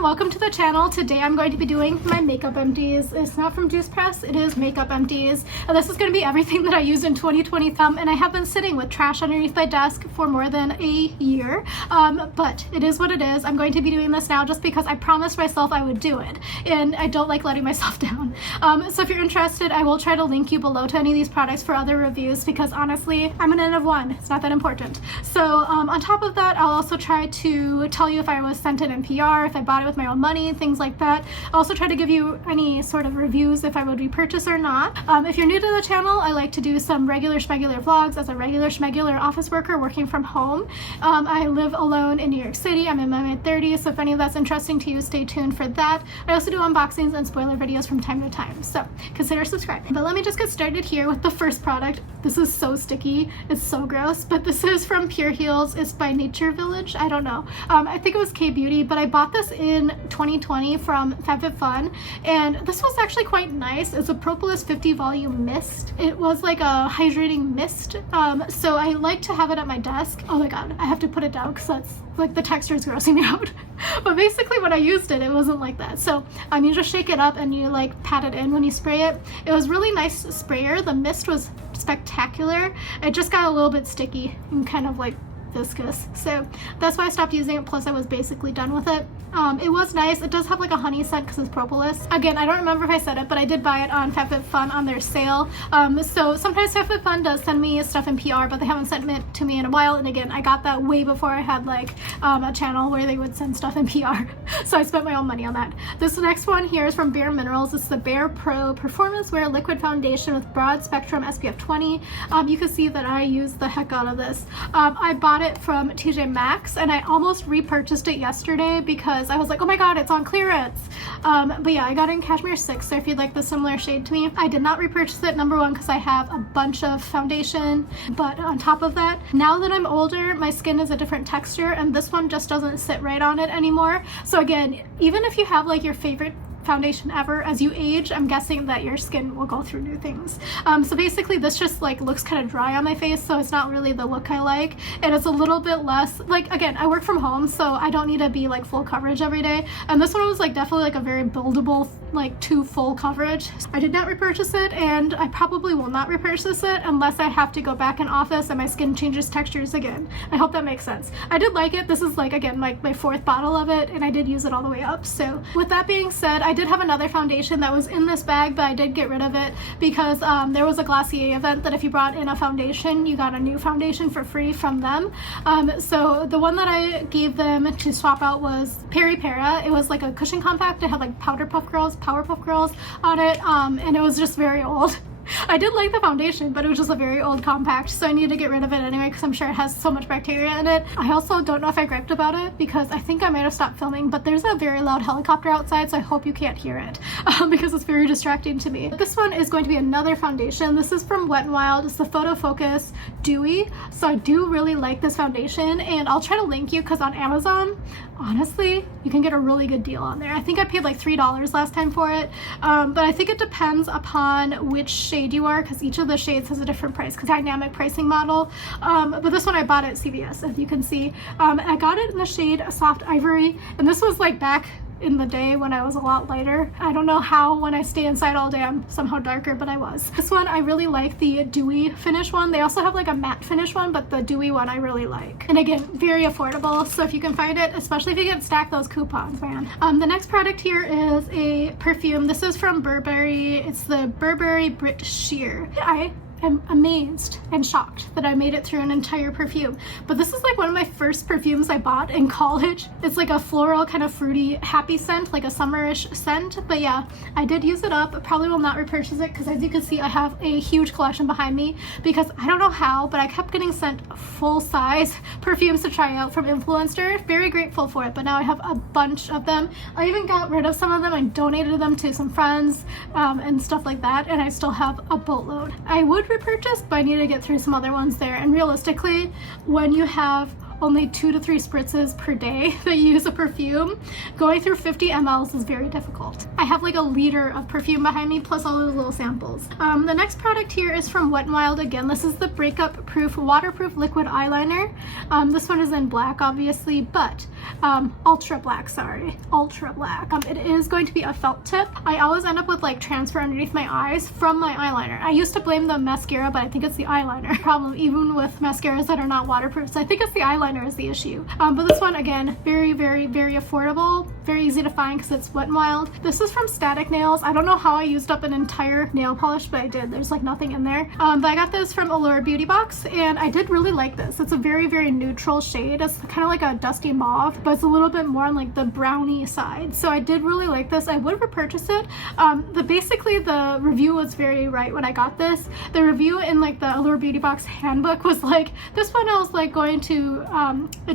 everyone, welcome to the channel. Today I'm going to be doing my makeup empties. It's not from Juice Press, it is makeup empties. And this is going to be everything that I used in 2020. And I have been sitting with trash underneath my desk for more than a year. But it is what it is. I'm going to be doing this now just because I promised myself I would do it. And I don't like letting myself down. So if you're interested, I will try to link you below to any of these products for other reviews because honestly, I'm an N of one. It's not that important. So on top of that, I'll also try to tell you if I was sent it in PR, if I bought it with my own money, things like that. I'll also try to give you any sort of reviews if I would repurchase or not. If you're new to the channel, I like to do some regular schmegular vlogs as a regular schmegular office worker working from home. I live alone in New York City. I'm in my mid-30s, so if any of that's interesting to you, stay tuned for that. I also do unboxings and spoiler videos from time to time, so consider subscribing. But let me just get started here with the first product. This is so sticky. It's so gross, but this is from PureHeals. It's by Nature Village. I don't know. I think it was K-Beauty, but I bought this in 2020 from FabFitFun, and this was actually quite nice. It's a Propolis 50 volume mist. It was like a hydrating mist, so I like to have it at my desk. Oh my god, I have to put it down because that's like the texture is grossing me out. But basically when I used it, it wasn't like that. So you just shake it up and you like pat it in when you spray it. It was really nice sprayer. The mist was spectacular. It just got a little bit sticky and kind of like viscous, so that's why I stopped using it. Plus I was basically done with it. It was nice. It does have like a honey scent because it's propolis. Again, I don't remember if I said it, but I did buy it on FabFitFun on their sale. So sometimes FabFitFun does send me stuff in PR, but they haven't sent it to me in a while. And again, I got that way before I had like a channel where they would send stuff in PR. So I spent my own money on that. This next one here is from Bare Minerals. It's the Bare Pro Performance Wear Liquid Foundation with broad spectrum SPF 20. You can see that I use the heck out of this. I bought it from TJ Maxx and I almost repurchased it yesterday because I was like, oh my god, it's on clearance. But yeah, I got it in Cashmere 6, so if you'd like the similar shade to me. I did not repurchase it, number one, because I have a bunch of foundation, but on top of that, now that I'm older, my skin is a different texture and this one just doesn't sit right on it anymore. So again, even if you have like your favorite foundation ever, as you age, I'm guessing that your skin will go through new things. So basically this just like looks kind of dry on my face, so it's not really the look I like, and it's a little bit less like, again, I work from home, so I don't need to be like full coverage every day, and this one was like definitely like a very buildable like to full coverage. I did not repurchase it, and I probably will not repurchase it unless I have to go back in office and my skin changes textures again. I hope that makes sense. I did like it. This is like, again, like my fourth bottle of it, and I did use it all the way up. So with that being said, I did have another foundation that was in this bag, but I did get rid of it because there was a Glossier event that if you brought in a foundation, you got a new foundation for free from them. So the one that I gave them to swap out was Peri Para. It was like a cushion compact. It had like Powerpuff Girls on it, and it was just very old. I did like the foundation, but it was just a very old compact, so I need to get rid of it anyway because I'm sure it has so much bacteria in it. I also don't know if I griped about it because I think I might have stopped filming, but there's a very loud helicopter outside, so I hope you can't hear it because it's very distracting to me. This one is going to be another foundation. This is from Wet n Wild. It's the Photo Focus Dewy, so I do really like this foundation, and I'll try to link you because on Amazon, honestly, you can get a really good deal on there. I think I paid like $3 last time for it, but I think it depends upon which shade you are because each of the shades has a different price because dynamic pricing model. But this one I bought at CVS, as you can see. I got it in the shade Soft Ivory, and this was like back in the day when I was a lot lighter. I don't know how when I stay inside all day I'm somehow darker, but I was. This one I really like, the dewy finish one. They also have like a matte finish one, but the dewy one I really like. And again, very affordable, so if you can find it, especially if you can stack those coupons, man. The next product here is a perfume. This is from Burberry. It's the Burberry Brit Sheer. I'm amazed and shocked that I made it through an entire perfume, but this is like one of my first perfumes I bought in college. It's like a floral kind of fruity happy scent, like a summerish scent. But yeah, I did use it up. I probably will not repurchase it because as you can see I have a huge collection behind me because I don't know how, but I kept getting sent full-size perfumes to try out from influencers. Very grateful for it, but now I have a bunch of them. I even got rid of some of them and donated them to some friends and stuff like that, and I still have a boatload. I would repurchase, but I need to get through some other ones there. And realistically, when you have only 2 to 3 spritzes per day that you use a perfume, going through 50 mLs is very difficult. I have like a liter of perfume behind me plus all those little samples. The next product here is from Wet n Wild again. This is the Breakup Proof Waterproof Liquid Eyeliner. This one is in black obviously, but ultra black, sorry. Ultra black. It is going to be a felt tip. I always end up with like transfer underneath my eyes from my eyeliner. I used to blame the mascara, but I think it's the eyeliner problem, even with mascaras that are not waterproof. So I think it's the eyeliner is the issue. But this one, again, very, very, very affordable, very easy to find because it's Wet n Wild. This is from Static Nails. I don't know how I used up an entire nail polish, but I did. There's like nothing in there. But I got this from Allure Beauty Box, and I did really like this. It's a very, very neutral shade. It's kind of like a dusty mauve, but it's a little bit more on like the brownie side. So I did really like this. I would repurchase it. Basically the review was very right when I got this. The review in like the Allure Beauty Box handbook was like, this one I was like going to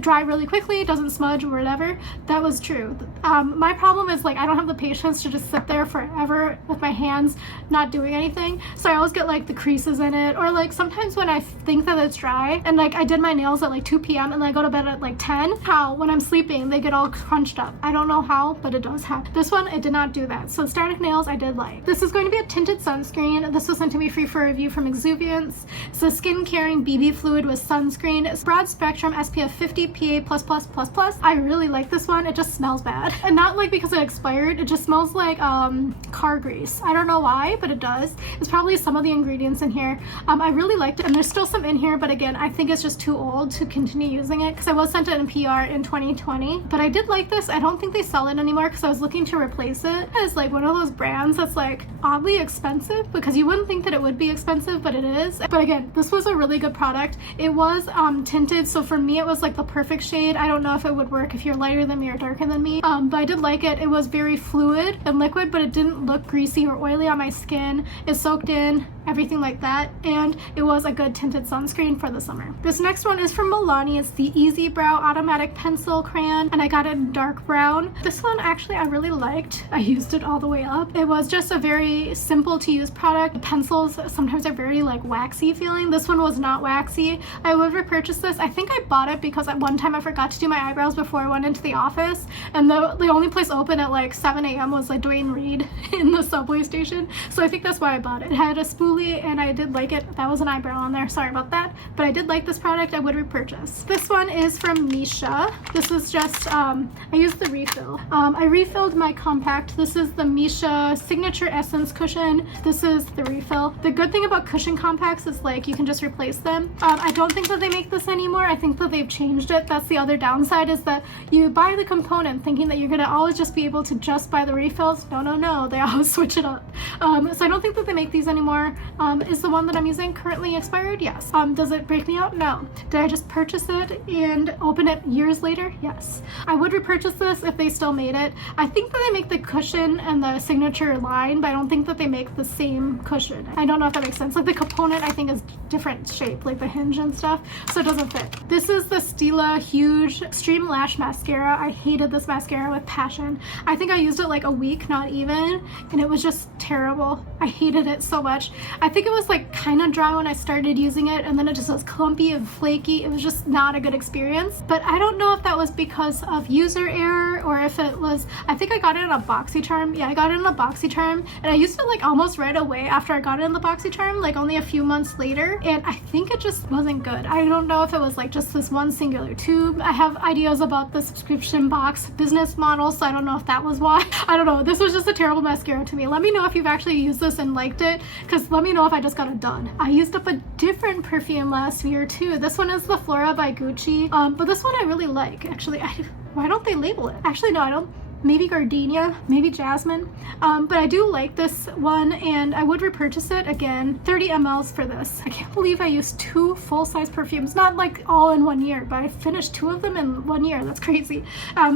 dry really quickly, it doesn't smudge or whatever. That was true. My problem is like I don't have the patience to just sit there forever with my hands not doing anything. So I always get like the creases in it, or like sometimes when I think that it's dry and like I did my nails at like 2 p.m. and I go to bed at like 10, how when I'm sleeping they get all crunched up. I don't know how, but it does happen. This one, it did not do that. So Static Nails I did like. This is going to be a tinted sunscreen. This was sent to me free for review from Exuviance. It's a skin caring BB fluid with sunscreen. It's broad spectrum SPF 50 PA++++. I really like this one. It just smells bad. And not like because it expired, it just smells like car grease. I don't know why, but it does. It's probably some of the ingredients in here. I really liked it, and there's still some in here, but again, I think it's just too old to continue using it because I was sent it in PR in 2020. But I did like this. I don't think they sell it anymore because I was looking to replace it. It's like one of those brands that's like oddly expensive because you wouldn't think that it would be expensive, but it is. But again, this was a really good product. It was tinted, so for me it was like the perfect shade. I don't know if it would work if you're lighter than me or darker than me, but I did like it. It was very fluid and liquid, but it didn't look greasy or oily on my skin. It soaked in, everything like that, and it was a good tinted sunscreen for the summer. This next one is from Milani. It's the Easy Brow Automatic Pencil Crayon, and I got it in dark brown. This one actually I really liked. I used it all the way up. It was just a very simple to use product. Pencils sometimes are very like waxy feeling. This one was not waxy. I would repurchase this. I think I bought it because at one time I forgot to do my eyebrows before I went into the office, and the only place open at like 7 a.m. was like Duane Reade in the subway station, so I think that's why I bought it. It had a spoolie and I did like it. That was an eyebrow on there, sorry about that, but I did like this product. I would repurchase. This one is from Misha. This is just I used the refill. I refilled my compact. This is the Misha Signature Essence Cushion. This is the refill. The good thing about cushion compacts is like you can just replace them. I don't think that they make this anymore. I think that they've changed it. That's the other downside, is that you buy the component thinking that you're gonna always just be able to just buy the refills. No, they always switch it up. So I don't think that they make these anymore. Is the one that I'm using currently expired? Yes. Does it break me out? No. Did I just purchase it and open it years later? Yes. I would repurchase this if they still made it. I think that they make the cushion and the signature line, but I don't think that they make the same cushion. I don't know if that makes sense. Like the component I think is different shape, like the hinge and stuff, so it doesn't fit. This is the Stila Huge Extreme Lash Mascara. I hated this mascara with passion. I think I used it like a week, not even, and it was just terrible. I hated it so much. I think it was like kind of dry when I started using it, and then it just was clumpy and flaky. It was just not a good experience, but I don't know if that was because of user error or if it was, I think I got it in a BoxyCharm. Yeah, I got it in a BoxyCharm, and I used it like almost right away after I got it in the BoxyCharm, like only a few months later, and I think it just wasn't good. I don't know if it was like just this one singular tube. I have ideas about the subscription box business model, so I don't know if that was why. I don't know. This was just a terrible mascara to me. Let me know if you've actually used this and liked it, because let me know if I just got it done. I used up a different perfume last year too. This one is the Flora by Gucci, but this one I really like. Actually, why don't they label it? Actually, no, I don't. Maybe gardenia, maybe jasmine, but I do like this one and I would repurchase it. Again, 30 mLs for this. I can't believe I used 2 full-size perfumes, not like all in 1 year, but I finished 2 of them in 1 year. That's crazy.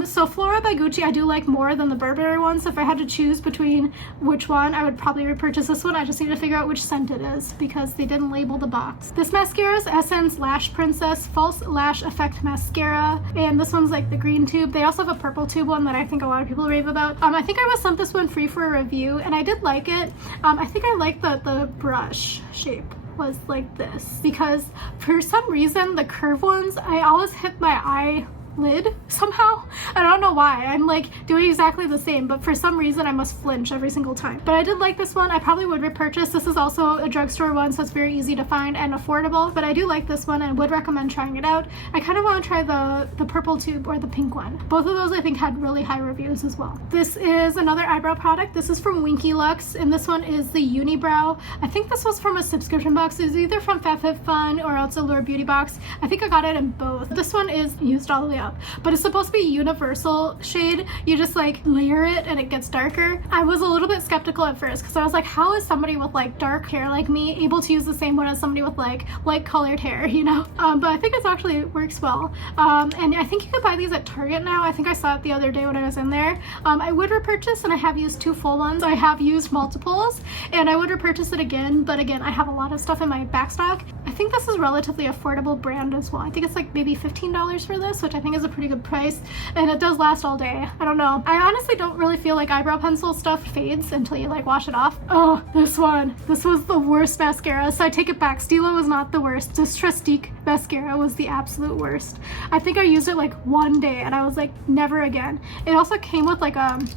So Flora by Gucci I do like more than the Burberry one, so if I had to choose between which one, I would probably repurchase this one. I just need to figure out which scent it is because they didn't label the box. This mascara is Essence Lash Princess False Lash Effect Mascara, and this one's like the green tube. They also have a purple tube one that I think a lot of people rave about. I think I was sent this one free for a review and I did like it. I think I like the brush shape. was like this, because for some reason the curved ones, I always hit my eyelid somehow. I don't know why. I'm like doing exactly the same, but for some reason I must flinch every single time. But I did like this one. I probably would repurchase. This is also a drugstore one, so it's very easy to find and affordable, but I do like this one and would recommend trying it out. I kind of want to try the purple tube or the pink one. Both of those I think had really high reviews as well. This is another eyebrow product. This is from Winky Lux, and this one is the Unibrow. I think this was from a subscription box. It's either from FabFitFun or else Allure Beauty box. I think I got it in both. This one is used all the way up, but it's supposed to be a universal shade. You just like layer it and it gets darker. I was a little bit skeptical at first because I was like, how is somebody with like dark hair like me able to use the same one as somebody with like light colored hair, you know? But I think it's actually works well. And I think you could buy these at Target now. I think I saw it the other day when I was in there. I would repurchase, and I have used 2 full ones. I have used multiples, and I would repurchase it again, but again, I have a lot of stuff in my back stock. I think this is relatively affordable brand as well. I think it's like maybe $15 for this, which I think is a pretty good price, and it does last all day. I don't know. I honestly don't really feel like eyebrow pencil stuff fades until you like wash it off. Oh, this one. This was the worst mascara, so I take it back. Stila was not the worst. This Trestique mascara was the absolute worst. I think I used it like one day and I was like, never again. It also came with like an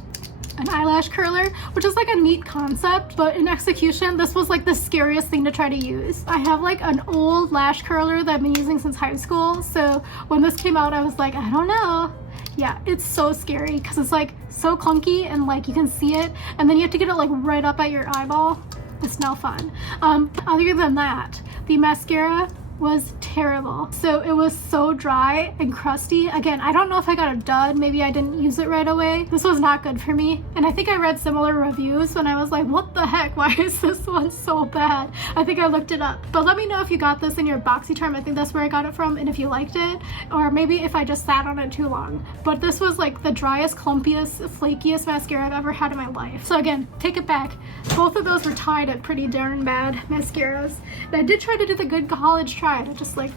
eyelash curler, which is like a neat concept, but in execution this was like the scariest thing to try to use. I have like an old lash curler that I've been using since high school, so when this came out I was like, I don't know. Yeah, it's so scary because it's like so clunky and like you can see it, and then you have to get it like right up at your eyeball. It's no fun. Other than that, the mascara was terrible. So it was so dry and crusty. Again, I don't know if I got a dud. Maybe I didn't use it right away. This was not good for me. And I think I read similar reviews when I was like, what the heck? Why is this one so bad? I think I looked it up. But let me know if you got this in your BoxyCharm. I think that's where I got it from, and if you liked it, or maybe if I just sat on it too long. But this was like the driest, clumpiest, flakiest mascara I've ever had in my life. So again, take it back. Both of those were tied at pretty darn bad mascaras. And I did try to do the good college try. It just like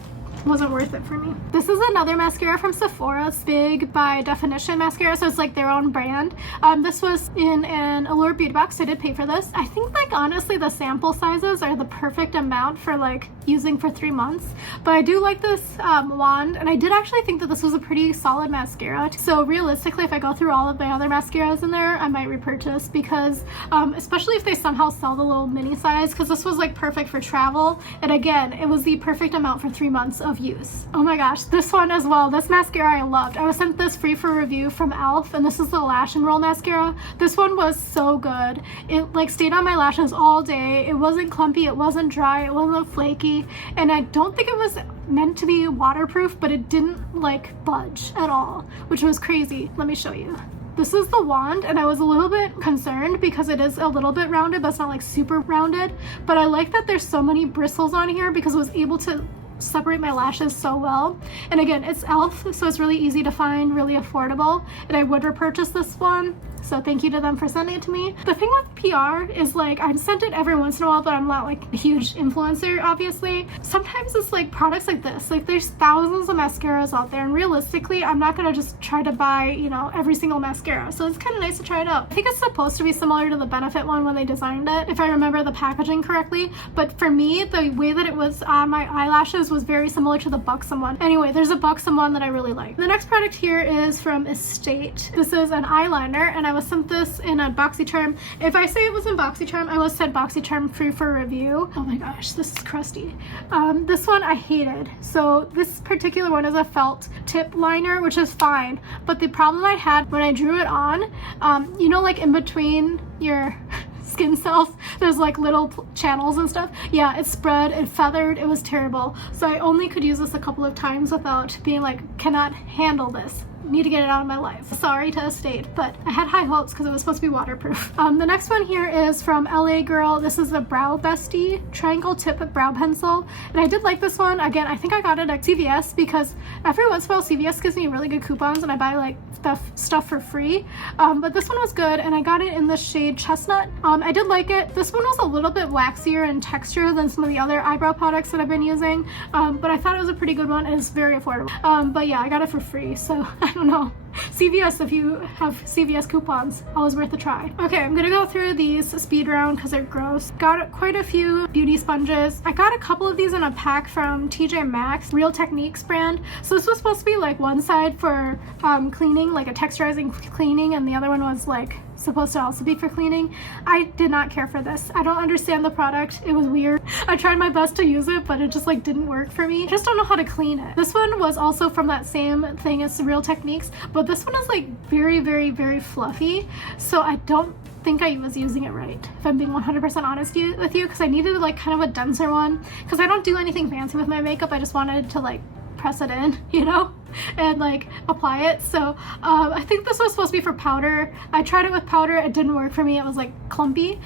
wasn't worth it for me. This is another mascara from Sephora. It's Big by Definition mascara, so it's like their own brand. This was in an Allure Beauty box. I did pay for this. I think like honestly the sample sizes are the perfect amount for like using for 3 months, but I do like this wand, and I did actually think that this was a pretty solid mascara. So realistically, if I go through all of my other mascaras in there, I might repurchase, because especially if they somehow sell the little mini size, because this was like perfect for travel, and again, it was the perfect amount for 3 months of use. Oh my gosh, this one as well. This mascara I loved. I was sent this free for review from e.l.f., and this is the Lash and Roll mascara. This one was so good. It like stayed on my lashes all day. It wasn't clumpy, it wasn't dry, it wasn't flaky, and I don't think it was meant to be waterproof, but it didn't like budge at all, which was crazy. Let me show you. This is the wand, and I was a little bit concerned because it is a little bit rounded, but it's not like super rounded, but I like that there's so many bristles on here because it was able to separate my lashes so well. And again, it's e.l.f., so it's really easy to find, really affordable, and I would repurchase this one. So thank you to them for sending it to me. The thing with PR is like, I've sent it every once in a while, but I'm not like a huge influencer, obviously. Sometimes it's like products like this, like there's thousands of mascaras out there, and realistically, I'm not gonna just try to buy, you know, every single mascara. So it's kind of nice to try it out. I think it's supposed to be similar to the Benefit one when they designed it, if I remember the packaging correctly. But for me, the way that it was on my eyelashes was very similar to the Buxom one. Anyway, there's a Buxom one that I really like. The next product here is from Estate. This is an eyeliner, and I was sent this in a BoxyCharm. If I say it was in BoxyCharm, I was sent BoxyCharm free for review. Oh my gosh, this is crusty. This one I hated. So this particular one is a felt tip liner, which is fine, but the problem I had when I drew it on, you know, like in between your skin cells, there's like little channels and stuff. Yeah, it spread, it feathered, it was terrible. So I only could use this a couple of times without being like, cannot handle this. Need to get it out of my life. Sorry to Estate, but I had high hopes because it was supposed to be waterproof. The next one here is from LA Girl. This is the Brow Bestie Triangle Tip Brow Pencil, and I did like this one. Again, I think I got it at CVS because every once in a while CVS gives me really good coupons and I buy like stuff for free. But this one was good, and I got it in the shade Chestnut. I did like it. This one was a little bit waxier in texture than some of the other eyebrow products that I've been using, but I thought it was a pretty good one, and it's very affordable. But yeah, I got it for free, so don't know. CVS, if you have CVS coupons, always worth a try. Okay, I'm gonna go through these speed round because they're gross. Got quite a few beauty sponges. I got a couple of these in a pack from TJ Maxx, Real Techniques brand. So this was supposed to be like one side for cleaning, like a texturizing cleaning, and the other one was like supposed to also be for cleaning. I did not care for this. I don't understand the product. It was weird. I tried my best to use it, but it just like didn't work for me. I just don't know how to clean it. This one was also from that same thing as Real Techniques, but this one is like very, very, very fluffy. So I don't think I was using it right, if I'm being 100% honest with you, because I needed like kind of a denser one, because I don't do anything fancy with my makeup. I just wanted to like press it in, you know, and like apply it. So I think this was supposed to be for powder. I tried it with powder, it didn't work for me. It was like clumpy.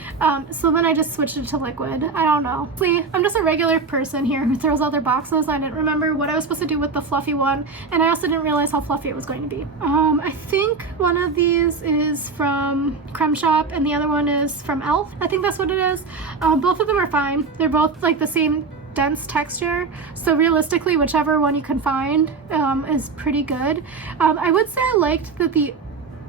So then I just switched it to liquid. I don't know. See, I'm just a regular person here who throws other boxes. I didn't remember what I was supposed to do with the fluffy one, and I also didn't realize how fluffy it was going to be. I think one of these is from Creme Shop and the other one is from Elf. I think that's what it is. Both of them are fine. They're both like the same dense texture, so realistically whichever one you can find is pretty good. I would say I liked that the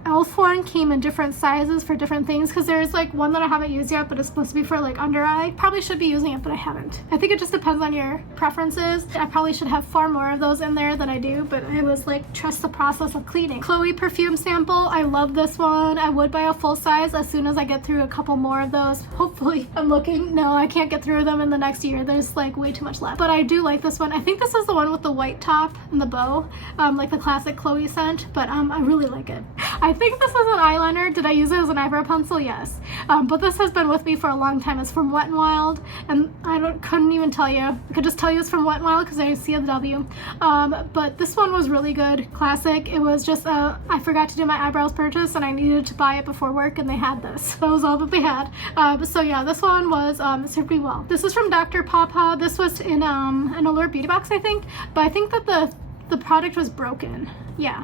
Elf one came in different sizes for different things, because there's like one that I haven't used yet, but it's supposed to be for like under eye. Probably should be using it, but I haven't. I think it just depends on your preferences. I probably should have far more of those in there than I do, but I was like, trust the process of cleaning. Chloe perfume sample, I love this one. I would buy a full size as soon as I get through a couple more of those. Hopefully. I'm looking. No, I can't get through them in the next year. There's like way too much left, but I do like this one. I think this is the one with the white top and the bow, like the classic Chloe scent, but I really like it. I think this is an eyeliner. Did I use it as an eyebrow pencil? Yes. But this has been with me for a long time. It's from Wet n Wild, and I couldn't even tell you. I could just tell you it's from Wet n Wild because I see the W. But this one was really good. Classic. It was just I forgot to do my eyebrows purchase, and I needed to buy it before work, and they had this. That was all that they had. So yeah, this one was served me well. This is from Dr. Pawpaw. This was in an Allure Beauty Box, I think, but I think that the product was broken. Yeah.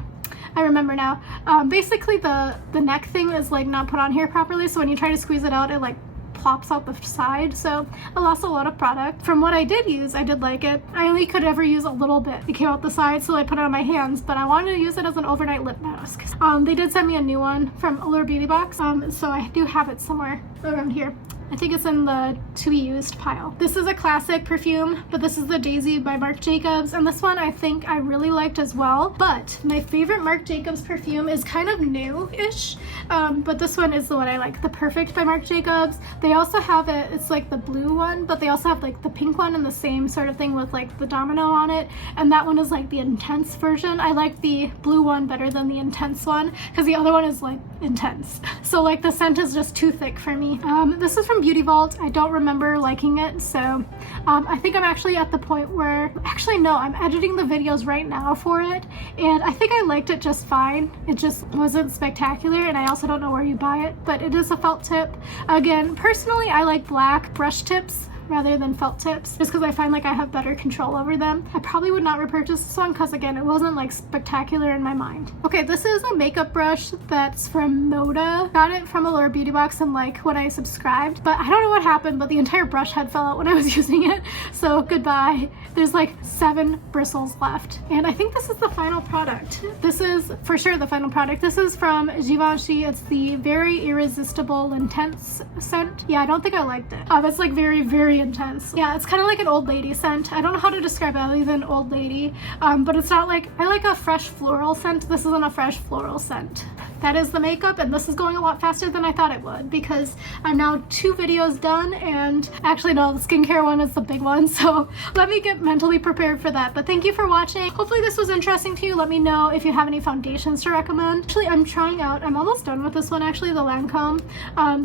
I remember now. Basically the neck thing is like not put on here properly, so when you try to squeeze it out, it like plops out the side, so I lost a lot of product. From what I did use, I did like it. I only could ever use a little bit. It came out the side, so I put it on my hands, but I wanted to use it as an overnight lip mask. They did send me a new one from Allure Beauty Box, so I do have it somewhere around here. I think it's in the to be used pile. This is a classic perfume, but this is the Daisy by Marc Jacobs, and this one I think I really liked as well. But my favorite Marc Jacobs perfume is kind of new-ish, but this one is the one I like, the Perfect by Marc Jacobs. They also have it, it's like the blue one, but they also have like the pink one and the same sort of thing with like the domino on it, and that one is like the intense version. I like the blue one better than the intense one because the other one is like intense. So like the scent is just too thick for me. This is from Beauty Vault. I don't remember liking it, so I think I'm actually at the point where, actually no, I'm editing the videos right now for it, and I think I liked it just fine. It just wasn't spectacular, and I also don't know where you buy it, but it is a felt tip. Again, personally, I like black brush tips rather than felt tips, just because I find like I have better control over them. I probably would not repurchase this one because again, it wasn't like spectacular in my mind. Okay, this is a makeup brush that's from Moda. Got it from Allure Beauty Box and like when I subscribed, but I don't know what happened, but the entire brush head fell out when I was using it, so goodbye. There's like 7 bristles left, and I think this is the final product. This is for sure the final product. This is from Givenchy. It's the Very Irresistible Intense scent. Yeah, I don't think I liked it. It's like very, very intense. Yeah, it's kind of like an old lady scent. I don't know how to describe it other than old lady, but it's not like, I like a fresh floral scent. This isn't a fresh floral scent. That is the makeup, and this is going a lot faster than I thought it would because I'm now 2 videos done, and actually no, the skincare one is the big one, so let me get mentally prepared for that. But thank you for watching. Hopefully this was interesting to you. Let me know if you have any foundations to recommend. Actually, I'm trying out, I'm almost done with this one actually, the Lancome.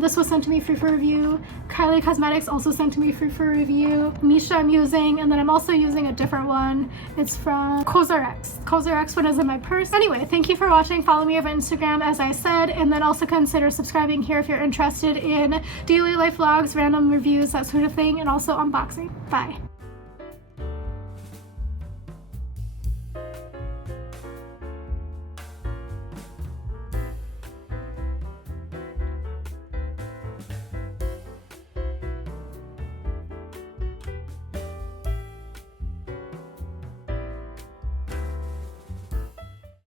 This was sent to me free for review. Kylie Cosmetics also sent to me free for review. Misha I'm using, and then I'm also using a different one. It's from COSRX. COSRX one is in my purse. Anyway, thank you for watching. Follow me over Instagram as I said, and then also consider subscribing here if you're interested in daily life vlogs, random reviews, that sort of thing, and also unboxing. Bye.